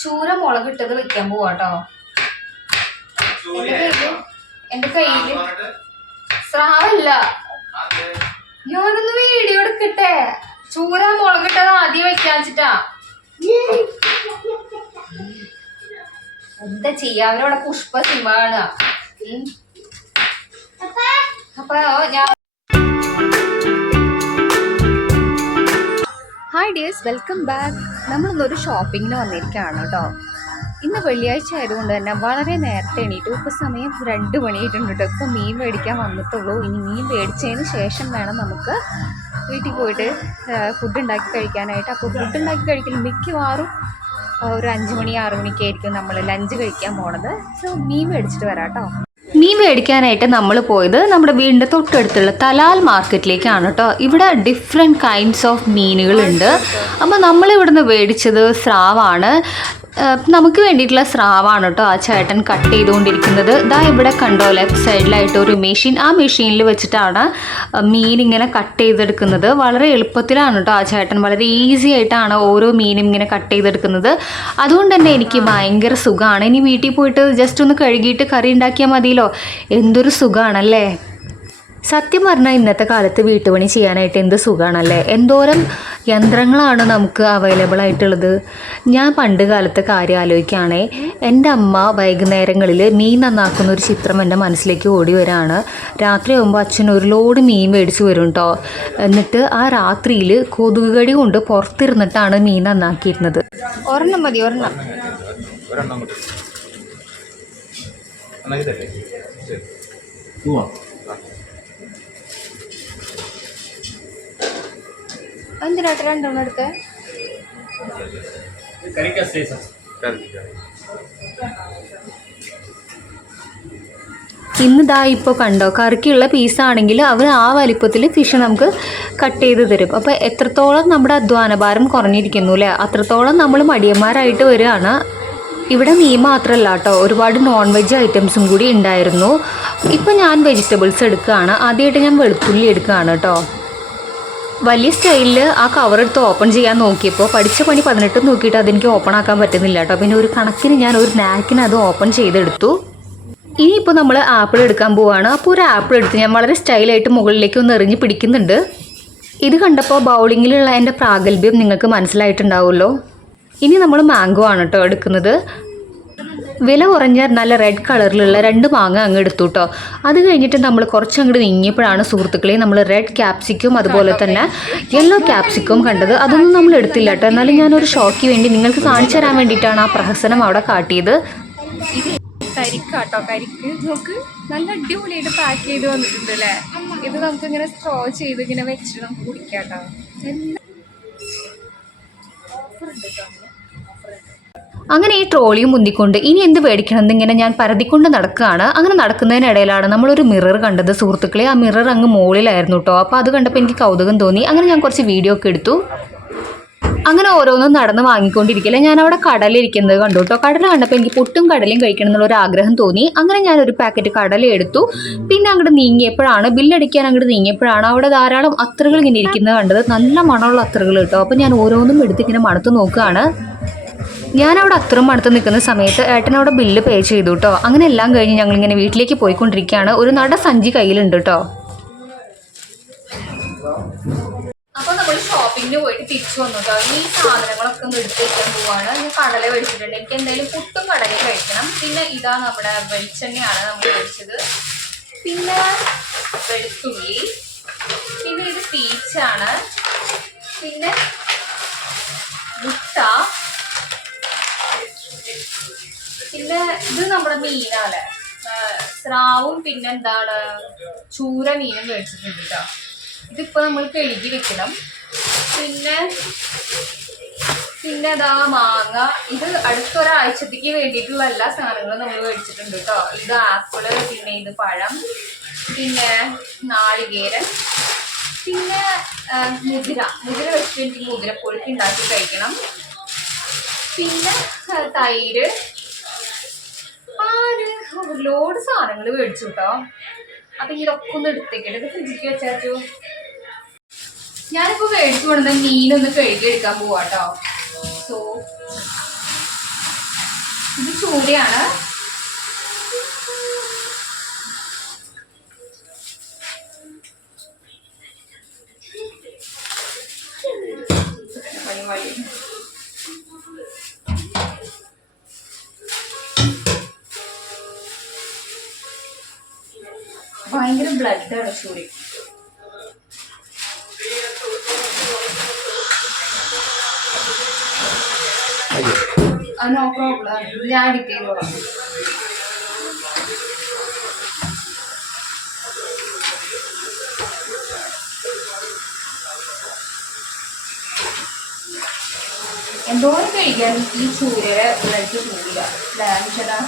ചൂര മുളക് ഇട്ടത് വെക്കാൻ പോവാട്ടോ എന്റെ കയ്യിൽ സ്രാവല്ല. ഞാനൊന്ന് വീഡിയോ എടുക്കട്ടെ. ചൂര മുളക് ഇട്ടത് ആദ്യം വെക്കാച്ചിട്ടാ എന്താ ചെയ്യാ? അവരവിടെ പുഷ്പ സിനിമ കാണുക. അപ്പൊ. ഞാൻ ഹായ് ഡിയേഴ്സ് വെൽക്കം ബാക്ക് നമ്മളിന്നൊരു ഷോപ്പിങ്ങിന് വന്നിരിക്കുകയാണ് കേട്ടോ. ഇന്ന് വെള്ളിയാഴ്ച ആയതുകൊണ്ട് തന്നെ വളരെ നേരത്തെ എണീറ്റു ഇപ്പോൾ സമയം രണ്ട് മണിയായിട്ടുണ്ട് കേട്ടോ. ഇപ്പോൾ മീൻ മേടിക്കാൻ വന്നിട്ടുള്ളൂ. ഇനി മീൻ മേടിച്ചതിന് ശേഷം വേണം നമുക്ക് വീട്ടിൽ പോയിട്ട് ഫുഡ് ഉണ്ടാക്കി കഴിക്കാനായിട്ട്. അപ്പോൾ ഫുഡ് ഉണ്ടാക്കി കഴിക്കൽ മിക്കവാറും ഒരു അഞ്ച് മണി ആറ് മണിക്കായിരിക്കും നമ്മൾ ലഞ്ച് കഴിക്കാൻ പോണത്. സോ മീൻ മേടിച്ചിട്ട് വരാം കേട്ടോ. മീൻ മേടിക്കാനായിട്ട് നമ്മൾ പോയത് നമ്മുടെ വീടിന്റെ തൊട്ടടുത്തുള്ള തലാൽ മാർക്കറ്റിലേക്കാണ് കേട്ടോ ഇവിടെ ഡിഫറെന്റ് കൈൻഡ്സ് ഓഫ് മീനുകളുണ്ട്. അപ്പോൾ നമ്മൾ ഇവിടുന്ന് മേടിച്ചത് സ്രാവാണ്. നമുക്ക് വേണ്ടിയിട്ടുള്ള സ്രാവാണ് കേട്ടോ ആ ചേട്ടൻ കട്ട് ചെയ്തുകൊണ്ടിരിക്കുന്നത്. ഇതാ ഇവിടെ കണ്ടോ ലെഫ്റ്റ് സൈഡിലായിട്ട് ഒരു മെഷീൻ ആ മെഷീനിൽ വെച്ചിട്ടാണ് മീൻ ഇങ്ങനെ കട്ട് ചെയ്തെടുക്കുന്നത്. വളരെ എളുപ്പത്തിലാണ് കേട്ടോ ആ ചേട്ടൻ. വളരെ ഈസി ആയിട്ടാണ് ഓരോ മീനും ഇങ്ങനെ കട്ട് ചെയ്തെടുക്കുന്നത്. അതുകൊണ്ട് തന്നെ എനിക്ക് ഭയങ്കര സുഖമാണ് ഇനി വീട്ടിൽ പോയിട്ട് ജസ്റ്റ് ഒന്ന് കഴുകിയിട്ട് കറി ഉണ്ടാക്കിയാൽ മതിയല്ലോ. എന്തൊരു സുഖമാണല്ലേ സത്യം പറഞ്ഞാൽ ഇന്നത്തെ കാലത്ത് വീട്ടുപണി ചെയ്യാനായിട്ട് എന്ത് സുഖമാണല്ലേ എന്തോരം യന്ത്രങ്ങളാണ് നമുക്ക് അവൈലബിൾ ആയിട്ടുള്ളത്. ഞാൻ പണ്ട് കാലത്തെ കാര്യം ആലോചിക്കുകയാണേ എന്റെ അമ്മ വൈകുന്നേരങ്ങളിൽ മീൻ നന്നാക്കുന്ന ഒരു ചിത്രം എന്റെ മനസ്സിലേക്ക് ഓടി വരാണ്. രാത്രി ആകുമ്പോൾ അച്ഛൻ ഒരു ലോഡ് മീൻ മേടിച്ച് വരും കേട്ടോ എന്നിട്ട് ആ രാത്രിയിൽ കൊതുക് കടി കൊണ്ട് പുറത്തിരുന്നിട്ടാണ് മീൻ നന്നാക്കിയിരുന്നത്. ഒരെണ്ണം മതി ഒരെണ്ണം. ഒരെണ്ണം എന്തിനാട്ട് രണ്ടെണ്ണം എടുത്തേ? ഇന്ന് ദാ ഇപ്പോൾ കണ്ടോ കറിക്കുള്ള പീസാണെങ്കിൽ അവർ ആ വലിപ്പത്തിൽ ഫിഷ് നമുക്ക് കട്ട് ചെയ്ത് തരും. അപ്പോൾ എത്രത്തോളം നമ്മുടെ അധ്വാനഭാരം കുറഞ്ഞിരിക്കുന്നു അല്ലേ? അത്രത്തോളം നമ്മൾ മടിയന്മാരായിട്ട് വരികയാണ്. ഇവിടെ മീൻ മാത്രമല്ല കേട്ടോ ഒരുപാട് നോൺ വെജ് ഐറ്റംസും കൂടി ഉണ്ടായിരുന്നു. ഇപ്പോൾ ഞാൻ വെജിറ്റബിൾസ് എടുക്കുകയാണ്. ആദ്യമായിട്ട് ഞാൻ വെളുത്തുള്ളി എടുക്കുകയാണ് കേട്ടോ. വലിയ സ്റ്റൈലിൽ ആ കവർ എടുത്ത് ഓപ്പൺ ചെയ്യാൻ നോക്കിയപ്പോൾ പഠിച്ച പണി പതിനെട്ട് നോക്കിയിട്ട് അതെനിക്ക് ഓപ്പൺ ആക്കാൻ പറ്റുന്നില്ല കേട്ടോ. പിന്നെ ഒരു കണക്കിന് ഞാൻ ഒരു നാക്കിന് അത് ഓപ്പൺ ചെയ്തെടുത്തു. ഇനിയിപ്പോൾ നമ്മൾ ആപ്പിൾ എടുക്കാൻ പോവാണ്. അപ്പോൾ ഒരു ആപ്പിൾ എടുത്ത് ഞാൻ വളരെ സ്റ്റൈലായിട്ട് മുകളിലേക്ക് ഒന്ന് എറിഞ്ഞ് പിടിക്കുന്നുണ്ട്. ഇത് കണ്ടപ്പോൾ ബൗളിങ്ങിലുള്ള എന്റെ പ്രാഗൽഭ്യം നിങ്ങൾക്ക് മനസ്സിലായിട്ടുണ്ടാവുമല്ലോ. ഇനി നമ്മൾ മാംഗോ ആണ് കേട്ടോ എടുക്കുന്നത്. വില കുറഞ്ഞ നല്ല റെഡ് കളറിലുള്ള രണ്ട് മാങ്ങ അങ്ങ് എടുത്തു കേട്ടോ അത് കഴിഞ്ഞിട്ട് നമ്മൾ കുറച്ച് അങ്ങോട്ട് നീങ്ങിയപ്പോഴാണ് സുഹൃത്തുക്കളെ നമ്മൾ റെഡ് ക്യാപ്സിക്കും അതുപോലെ തന്നെ യെല്ലോ ക്യാപ്സിക്കും കണ്ടത്. അതൊന്നും നമ്മൾ എടുത്തില്ല കേട്ടോ എന്നാലും ഞാനൊരു ഷോക്ക് വേണ്ടി നിങ്ങൾക്ക് കാണിച്ചു തരാൻ വേണ്ടിയിട്ടാണ് ആ പ്രഹസനം അവിടെ കാട്ടിയത്. കരിക്കാട്ടോ കരിക്ക്. നമുക്ക് നല്ല അടിപൊളിയായിട്ട് പാക്ക് ചെയ്ത് വന്നിട്ടുണ്ട് അല്ലേ ഇത് നമുക്ക് ഇങ്ങനെ സ്ട്രോ ചെയ്ത് ഇങ്ങനെ വെച്ചിട്ട് നമുക്ക് കുടിക്കാട്ടോ. അങ്ങനെ ഈ ട്രോളിയും മുന്തിക്കൊണ്ട് ഇനി എന്ത് മേടിക്കണം എന്നിങ്ങനെ ഞാൻ പരതിക്കൊണ്ട് നടക്കുകയാണ്. അങ്ങനെ നടക്കുന്നതിനിടയിലാണ് നമ്മളൊരു മിറർ കണ്ടത് സുഹൃത്തുക്കളെ. ആ മിറർ അങ്ങ് മുകളിലായിരുന്നു കേട്ടോ അപ്പോൾ അത് കണ്ടപ്പോൾ എനിക്ക് കൗതുകം തോന്നി. അങ്ങനെ ഞാൻ കുറച്ച് വീഡിയോ ഒക്കെ എടുത്തു. അങ്ങനെ ഓരോന്നും നടന്ന് വാങ്ങിക്കൊണ്ടിരിക്കില്ല. ഞാൻ അവിടെ കടലിരിക്കുന്നത് കണ്ടു കേട്ടോ കടല കണ്ടപ്പോൾ എനിക്ക് പുട്ടും കടലയും കഴിക്കണം എന്നുള്ള ഒരു ആഗ്രഹം തോന്നി. അങ്ങനെ ഞാൻ ഒരു പാക്കറ്റ് കടല എടുത്തു. പിന്നെ അങ്ങോട്ട് നീങ്ങിയപ്പോഴാണ് ബില്ലടിക്കാൻ അങ്ങോട്ട് നീങ്ങിയപ്പോഴാണ് അവിടെ ധാരാളം അത്രകൾ ഇങ്ങനെ ഇരിക്കുന്നത് കണ്ടത്. നല്ല മണമുള്ള അത്രകൾ കേട്ടോ അപ്പോൾ ഞാൻ ഓരോന്നും എടുത്ത് ഇങ്ങനെ മണത്ത് നോക്കുകയാണ്. ഞാൻ അവിടെ അത്രയും അടുത്ത് നിൽക്കുന്ന സമയത്ത് ഏട്ടൻ അവിടെ ബില്ല് പേ ചെയ്തു കേട്ടോ അങ്ങനെ എല്ലാം കഴിഞ്ഞ് ഞങ്ങളിങ്ങനെ വീട്ടിലേക്ക് പോയിക്കൊണ്ടിരിക്കുകയാണ്. ഒരു നട സഞ്ചി കയ്യിലുണ്ട് കേട്ടോ അപ്പോൾ നമ്മൾ ഷോപ്പിങ്ങിന് പോയിട്ട് തിരിച്ചു വന്നു കേട്ടോ ഈ സാധനങ്ങളൊക്കെ ഒന്ന് എടുത്ത് വയ്ക്കാൻ പോവാണ്. ഞാൻ കടല മേടിച്ചിട്ടുണ്ട്. എനിക്ക് എന്തായാലും പുട്ടും കടലയും കഴിക്കണം. പിന്നെ ഇതാ നമ്മുടെ വെളിച്ചെണ്ണയാണ് നമ്മൾ മേടിച്ചത്. പിന്നെ വെളുത്തുള്ളി. പിന്നെ ഇത് പീച്ചാണ്. പിന്നെ മുട്ട. പിന്നെ ഇത് നമ്മുടെ മീനാണ്. സ്രാവും പിന്നെ എന്താണ്? ചൂര മീനും മേടിച്ചിട്ടുണ്ട് കേട്ടോ ഇതിപ്പോ നമ്മൾ കഴുകി വെക്കണം. പിന്നെ പിന്നെ അതാ മാങ്ങ. ഇത് അടുത്തൊരാഴ്ചത്തേക്ക് വേണ്ടിയിട്ടുള്ള എല്ലാ സാധനങ്ങളും നമ്മൾ മേടിച്ചിട്ടുണ്ട് കേട്ടോ ഇത് ആപ്പിൾ പിന്നെ ഇത് പഴം പിന്നെ നാളികേരൻ പിന്നെ മുതിര. മുതിര വെച്ചിട്ട് എനിക്ക് മുതിരപ്പൊഴുക്ക് ഉണ്ടാക്കി കഴിക്കണം. പിന്നെ തൈര് ആ ഒരുപാട് സാധനങ്ങൾ മേടിച്ചു കേട്ടോ അപ്പൊ ഇതൊക്കെ ഒന്ന് എടുത്തേക്കട്ടെ ഇത് ഫ്രിഡ്ജിക്ക് വെച്ചാച്ചു? ഞാനിപ്പോ മേടിച്ചു കൊണ്ട് മീനൊന്ന് കഴുകി എടുക്കാൻ പോവാട്ടോ. സോ ഇത് ചൂരയാണ് ഭയങ്കര ബ്ലഡാണ് സൂര്യൻ നോ പ്രോബ്ലം ഞാൻ എഡിറ്റ് എന്തോരം കഴിക്കാൻ ഈ ചൂരയുടെ ബ്ലഡ് കൂടില്ല ഡാമിച്ചടാ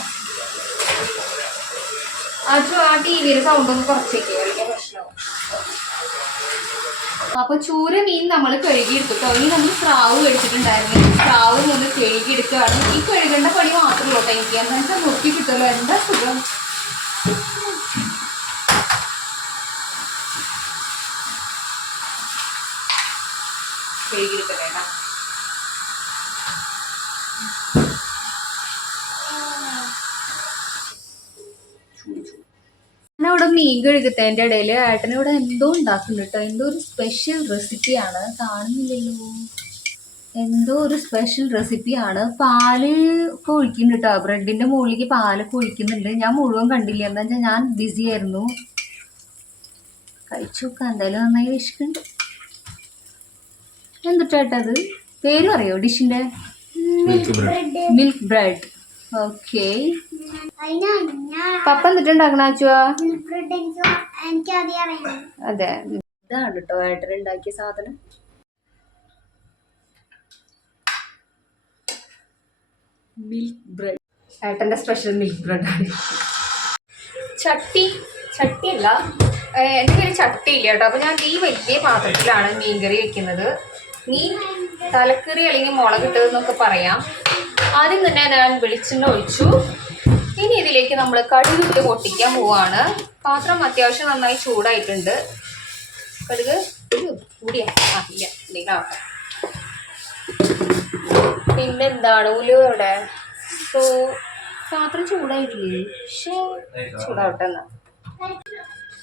ആ സൗണ്ട് അപ്പൊ ചൂര മീൻ നമ്മൾ കഴുകിയെടുത്തിട്ടോ? ഇനി നമ്മൾ സ്രാവ് കഴിച്ചിട്ടുണ്ടായിരുന്നു സ്രാവ് ഒന്ന് കഴുകിയെടുക്കുകയാണ്. ഈ കഴുകേണ്ട പണി മാത്രമേ ഉള്ളൂ. എനിക്ക് എന്താ വെച്ചാൽ നോക്കി കിട്ടുമല്ലോ. എന്താ സുഖം? കഴുകിയെടുക്കട്ടെ കേട്ടോ ഞാൻ ഇവിടെ മീൻ കഴുകത്തതിന്റെ ഇടയിൽ ഏട്ടൻ ഇവിടെ എന്തോ ഉണ്ടാക്കുന്നുണ്ട് കേട്ടോ എന്തോ ഒരു സ്പെഷ്യൽ റെസിപ്പിയാണ് കാണുന്നില്ലല്ലോ. എന്തോ ഒരു സ്പെഷ്യൽ റെസിപ്പിയാണ് പാൽ ഒക്കെ ഒഴിക്കുന്നുണ്ട് കേട്ടോ ബ്രെഡിന്റെ മുകളിലേക്ക് പാലൊക്കെ ഒഴിക്കുന്നുണ്ട് ഞാൻ മുഴുവൻ കണ്ടില്ല. എന്താ വെച്ചാൽ ഞാൻ ബിസി ആയിരുന്നു. കഴിച്ചു നോക്കാം. എന്തായാലും നന്നായി വിശക്കുന്നുണ്ട്. എന്തുട്ടേട്ടത് പേര് അറിയോ ഡിഷിന്റെ മിൽക്ക് ബ്രെഡ് ഓക്കെ പപ്പ എന്നിട്ടുണ്ടാക്കണ ആച്ചുവാ അതെ. ഇതാണ് കേട്ടോ ഏട്ടൻ ഉണ്ടാക്കിയ സാധനം. Milk bread. ഏട്ടന്റെ സ്പെഷ്യൽ മിൽക്ക് ബ്രെഡ് ആണ്. ചട്ടി ചട്ടി അല്ല എന്റെ കയ്യിൽ ചട്ടി ഇല്ല കേട്ടോ. അപ്പോൾ ഞാൻ ഈ വലിയ പാത്രത്തിലാണ് മീൻകറി വെക്കുന്നത്. മീൻ തലക്കറി അല്ലെങ്കിൽ മുളകിട്ടതെന്നൊക്കെ പറയാം. ആദ്യം തന്നെ ഞാൻ വെളിച്ചെണ്ണ ഒഴിച്ചു. ഇനി ഇതിലേക്ക് നമ്മൾ കടുക് പൊട്ടിക്കാൻ പോവാണ്. പാത്രം അത്യാവശ്യം നന്നായി ചൂടായിട്ടുണ്ട്. കടുക് കൂടിയ. ആ ഇല്ല എന്തെങ്കിലും പിന്നെന്താണ് ഉലുവയുടെ സോ പാത്രം ചൂടായിട്ടില്ലേ? ഷേ ചൂടാവട്ടെ എന്നാ.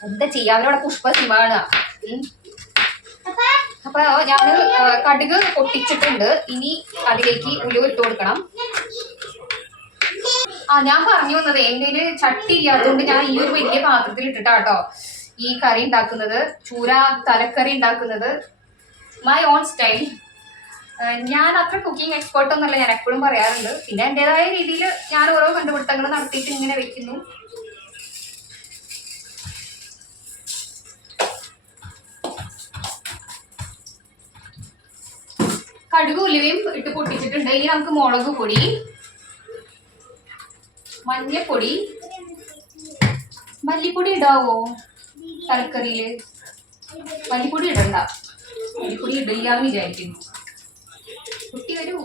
എന്താ ഇവിടെ പുഷ്പ സിമാണ് അപ്പൊ ഞാൻ കടുക് പൊട്ടിച്ചിട്ടുണ്ട്. ഇനി അതിലേക്ക് ഉലുവ ഇട്ട് കൊടുക്കണം. ആ ഞാൻ പറഞ്ഞു വന്നത് എന്റെ കയ്യിൽ ചട്ടി ഇല്ലാത്തതുകൊണ്ട് ഞാൻ ഈ ഒരു വലിയ പാത്രത്തിൽ ഇട്ടിട്ടാട്ടോ ഈ കറി ഉണ്ടാക്കുന്നത്. ചൂര തലക്കറി ഉണ്ടാക്കുന്നത്. മൈ ഓൺ സ്റ്റൈൽ ഞാൻ അത്ര കുക്കിംഗ് എക്സ്പേർട്ട് ഒന്നുമല്ല ഞാൻ എപ്പോഴും പറയാറുണ്ട്. പിന്നെ എന്റെതായ രീതിയിൽ ഞാൻ ഓരോ കണ്ടുപിടുത്തങ്ങൾ നടത്തിയിട്ട് ഇങ്ങനെ വെക്കുന്നു. കടുക് ഉലുവയും ഇട്ട് പൊട്ടിച്ചിട്ടുണ്ട്. ഇനി നമുക്ക് മുളക് പൊടി. മഞ്ഞപ്പൊടി മല്ലിപ്പൊടി ഇടാവോ? തലക്കറിയിൽ. മല്ലിപ്പൊടി ഇടണ്ട. മല്ലിപ്പൊടി ഇടില്ലാന്ന് വിചാരിക്കുന്നു. കുട്ടി വരൂ.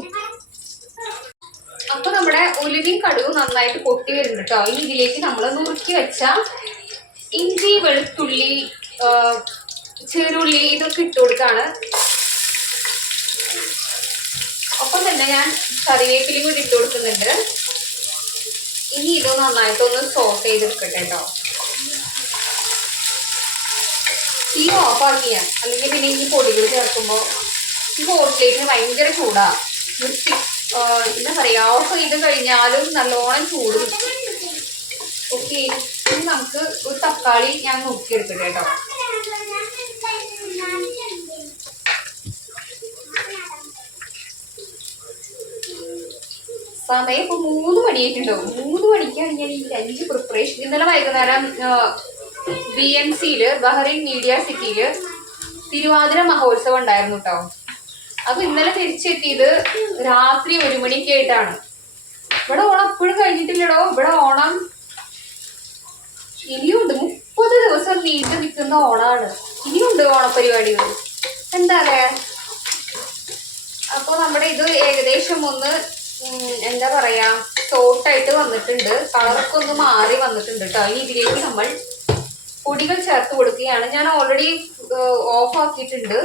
അപ്പൊ നമ്മുടെ ഉലുവിൻ കടുവ് നന്നായിട്ട് പൊട്ടി വരുന്നുണ്ട് കേട്ടോ ഇനി ഇതിലേക്ക് നമ്മൾ നുറുക്കി വെച്ച ഇഞ്ചി വെളുത്തുള്ളി ചെറുള്ളി ഇതൊക്കെ ഇട്ട് കൊടുക്കാണ്. ഒപ്പം തന്നെ ഞാൻ കറിവേപ്പിലയും കൂടി ഇട്ട് കൊടുക്കുന്നുണ്ട്. ഇനി ഇത് നന്നായിട്ടൊന്ന് സോഫ് ചെയ്തെടുക്കട്ടെ കേട്ടോ തീ ഓഫാക്കി ഞാൻ അല്ലെങ്കിൽ പിന്നെ ഈ പൊടികൾ ചേർക്കുമ്പോൾ ഈ ഹോട്ടലിന് ഭയങ്കര ചൂടാ. നിർത്തി എന്താ പറയാ ഓഫ് ചെയ്ത് കഴിഞ്ഞാലും നല്ലോണം ചൂട് ഓക്കെ ഇനി നമുക്ക് ഒരു തക്കാളി ഞാൻ നോക്കിയെടുക്കട്ടെ കേട്ടോ സമയം ഇപ്പൊ മൂന്ന് മണിയായിട്ടുണ്ടാവും മൂന്ന് മണിക്കാണ് ഞാൻ ഈ ലഞ്ച് പ്രിപ്പറേഷൻ ഇന്നലെ വൈകുന്നേരം ബി എം സിയിൽ ബഹ്റൈൻ മീഡിയ സിറ്റിയിൽ തിരുവാതിര മഹോത്സവം ഉണ്ടായിരുന്നു കേട്ടോ അപ്പൊ ഇന്നലെ തിരിച്ചെത്തിയത് രാത്രി ഒരു മണിക്ക് ആയിട്ടാണ്. ഇവിടെ ഓണം എപ്പോഴും കഴിഞ്ഞിട്ടില്ലടോ. ഇവിടെ ഓണം ഇനിയുണ്ട്. മുപ്പത് ദിവസം നീണ്ടു നിൽക്കുന്ന ഓണാണ്. ഇനിയുണ്ട് ഓണപരിപാടികൾ. എന്താ പറയാ? അപ്പോൾ നമ്മുടെ ഇത് ഏകദേശം ഒന്ന് എന്താ പറയാ ചോട്ടായിട്ട് വന്നിട്ടുണ്ട്. കളറൊക്കെ ഒന്ന് മാറി വന്നിട്ടുണ്ട് കേട്ടോ ഇനി ഇതിലേക്ക് നമ്മൾ പൊടികൾ ചേർത്ത് കൊടുക്കുകയാണ്. ഞാൻ ഓൾറെഡി ഓഫ് ആക്കിയിട്ടുണ്ട്.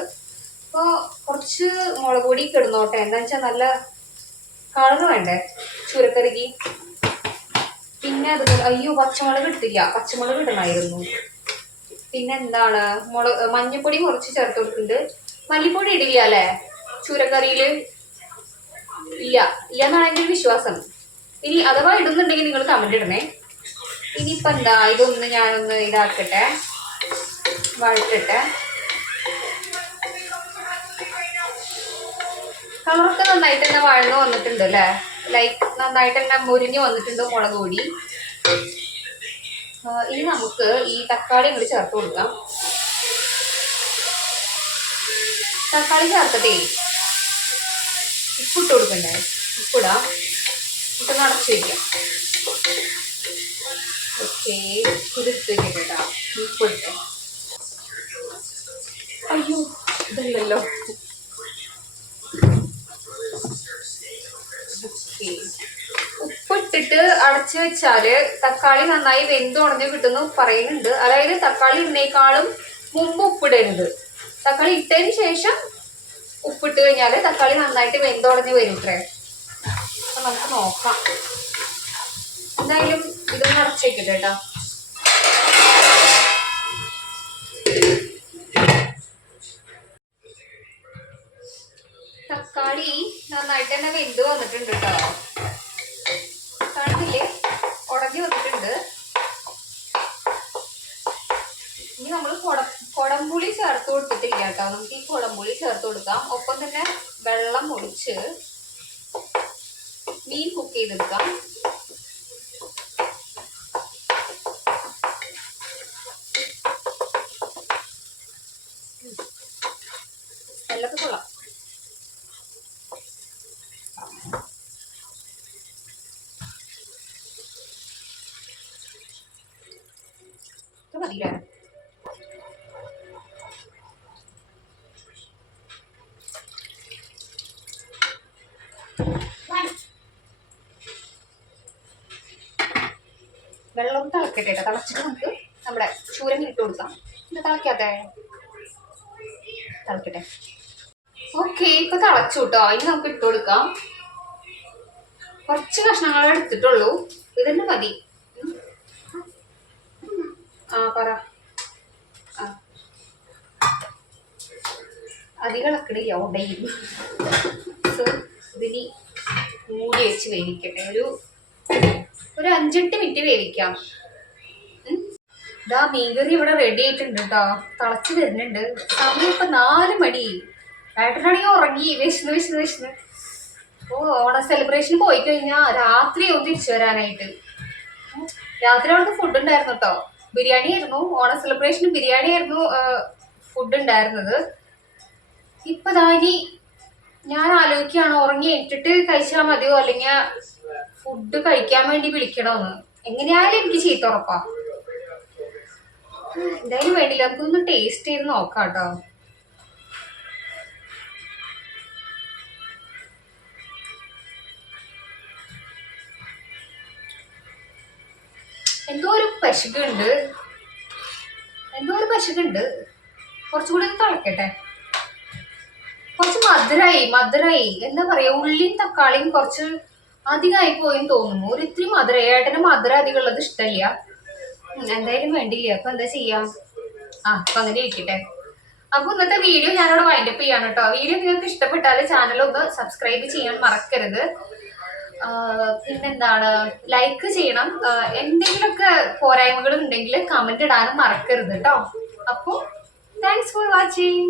അപ്പോൾ കുറച്ച് മുളക് പൊടി കിടന്നോട്ടെ എന്താ വെച്ചാൽ നല്ല കളർ വേണ്ടേ? ചുരക്കരുകി പിന്നെ അതുപോലെ അയ്യോ പച്ചമുളക് ഇട്ടില്ല. പച്ചമുളക് ഇടണമായിരുന്നു പിന്നെ എന്താണ് മുളക് മഞ്ഞപ്പൊടി കുറച്ച് ചേർത്ത് കൊടുക്കുന്നുണ്ട്. മല്ലിപ്പൊടി ഇടില്ല അല്ലേ? ചൂരക്കറിയിൽ ഇല്ല ഇല്ല എന്നാണ് ഒരു വിശ്വാസം. ഇനി അഥവാ ഇടുന്നുണ്ടെങ്കിൽ നിങ്ങൾ കമന്റ് ഇടണേ. ഇനിയിപ്പോ എന്താ ഇതൊന്ന് ഞാനൊന്ന് ഇതാക്കട്ടെ. വഴറ്റട്ടെ. കളറൊക്കെ നന്നായിട്ട് തന്നെ വഴന്നു വന്നിട്ടുണ്ട് അല്ലേ? ലൈക്ക് നന്നായിട്ട് തന്നെ മുരിഞ്ഞു വന്നിട്ടുണ്ട് മുളക് പൊടി. ഇനി നമുക്ക് ഈ തക്കാളി കൂടി ചേർത്ത് കൊടുക്കാം. തക്കാളി ചേർത്തിട്ടേ ഉപ്പിട്ട് കൊടുക്കണ്ടേ? ഉപ്പിടാം. ഇട്ട് നടച്ചു വയ്ക്കാം ഓക്കെ. കുതിർത്ത് വെക്കട്ടെ ഉപ്പിട്ട്. അയ്യോ ഇതല്ലല്ലോ. ഓക്കെ. ഉപ്പിട്ടിട്ട് അടച്ചു വെച്ചാൽ തക്കാളി നന്നായി വെന്ത് ഉണഞ്ഞ് കിട്ടുന്നു പറയുന്നുണ്ട്. അതായത് തക്കാളി ഇടുന്നേക്കാളും മുമ്പ് ഉപ്പിടരുത്. തക്കാളി ഇട്ടതിന് ശേഷം ഉപ്പിട്ട് കഴിഞ്ഞാൽ തക്കാളി നന്നായിട്ട് വെന്തുടഞ്ഞ് വരും ഇത്രേ അപ്പൊ നമുക്ക് നോക്കാം. എന്തായാലും ഇതൊന്ന് അടച്ചേക്കട്ടെ കേട്ടോ. തക്കാളി നന്നായിട്ട് തന്നെ വെന്ത് വന്നിട്ടുണ്ട് കേട്ടോ കാണുന്നില്ലേ ഉടഞ്ഞു വന്നിട്ടുണ്ട് ഇനി നമ്മൾ കുട കുടംപുളി ചേർത്ത് കൊടുത്തിട്ടില്ല കേട്ടോ. നമുക്ക് ഈ കുളമ്പുളി ചേർത്ത് കൊടുക്കാം. ഒപ്പം തന്നെ വെള്ളം ഒഴിച്ച് മീൻ കുക്ക് ചെയ്തെടുക്കാം. എല്ലൊക്കെ കൊള്ളാം. ഇത് തിളക്കട്ടെ കേട്ടോ തിളച്ചിട്ട് നമുക്ക് നമ്മുടെ ചൂരങ്ങി ഇട്ട് കൊടുക്കാം. ഇത് തിളക്കാത്തേ തിളക്കട്ടെ. ഓക്കെ ഇപ്പൊ തിളച്ചു കേട്ടോ ഇനി നമുക്ക് ഇട്ട് കൊടുക്കാം. കുറച്ച് കഷ്ണങ്ങൾ എടുത്തിട്ടുള്ളൂ. ഇതന്നെ മതി. ആ പറ. അധികം ഇളക്കണില്ല ഉടയും. സോ ഇതിനി മൂടി വെച്ച് വേവിക്കട്ടെ. ഒരു ഒരു അഞ്ചെട്ട് മിനിറ്റ് വേവിക്കാം. ഇതാ മീൻകറി ഇവിടെ റെഡി ആയിട്ടുണ്ട് കേട്ടോ തിളച്ച് വരുന്നുണ്ട്. സമയം ഇപ്പൊ നാല് മണി. ഏട്ടനാണെങ്കിൽ ഉറങ്ങി. വിശന്ന് വിശന്ന് വിശന്ന്. ഓ ഓണ സെലിബ്രേഷൻ പോയി കഴിഞ്ഞാൽ രാത്രി ഒന്ന് തിരിച്ചു വരാനായിട്ട്. രാത്രി അവൾക്ക് ഫുഡ് ഉണ്ടായിരുന്നു കേട്ടോ ബിരിയാണി ആയിരുന്നു. ഓണ സെലിബ്രേഷന് ബിരിയാണി ആയിരുന്നു ഫുഡ് ഉണ്ടായിരുന്നത്. ഇപ്പൊ ദാനി ഞാൻ ആലോചിക്കുകയാണ് ഉറങ്ങി ഇട്ടിട്ട് കഴിച്ചാൽ മതിയോ? അല്ലെങ്കിൽ ഫുഡ് കഴിക്കാൻ വേണ്ടി വിളിക്കണോന്ന്. എങ്ങനെയായാലും എനിക്ക് ചീത്ത ഉറപ്പാ. ഉം, എന്തായാലും വേണ്ടില്ല. നമുക്കൊന്ന് ടേസ്റ്റ് ചെയ്ത് നോക്കാം കേട്ടോ എന്തോ ഒരു പശുക്കുണ്ട്. എന്തോ ഒരു പശുക്കുണ്ട്. കുറച്ചുകൂടി ഒന്ന് തിളക്കട്ടെ. കുറച്ച് മധുരായി മധുരായി. എന്താ പറയാ ഉള്ളിയും തക്കാളിയും കുറച്ച് അധികമായി പോയെന്ന് തോന്നുന്നു. ഒരു ഇത്തിരി മധുര അധികമുള്ളത് മധുരം അധികം ഉള്ളത് ഇഷ്ടമില്ല. എന്തായാലും വേണ്ടില്ല? അപ്പൊ എന്താ ചെയ്യാം? ആ അപ്പൊ അങ്ങനെ ഇരിക്കട്ടെ. അപ്പൊ ഇന്നത്തെ വീഡിയോ ഞാനവിടെ വൈൻഡപ്പ് ചെയ്യാണ് കേട്ടോ വീഡിയോ നിങ്ങൾക്ക് ഇഷ്ടപ്പെട്ടാൽ ചാനൽ ഒന്ന് സബ്സ്ക്രൈബ് ചെയ്യാൻ മറക്കരുത്. പിന്നെന്താണ്? ലൈക്ക് ചെയ്യണം. എന്തെങ്കിലുമൊക്കെ പോരായ്മകൾ ഉണ്ടെങ്കിൽ കമന്റ് ഇടാനും മറക്കരുത് കേട്ടോ അപ്പോൾ താങ്ക്സ് ഫോർ വാച്ചിങ്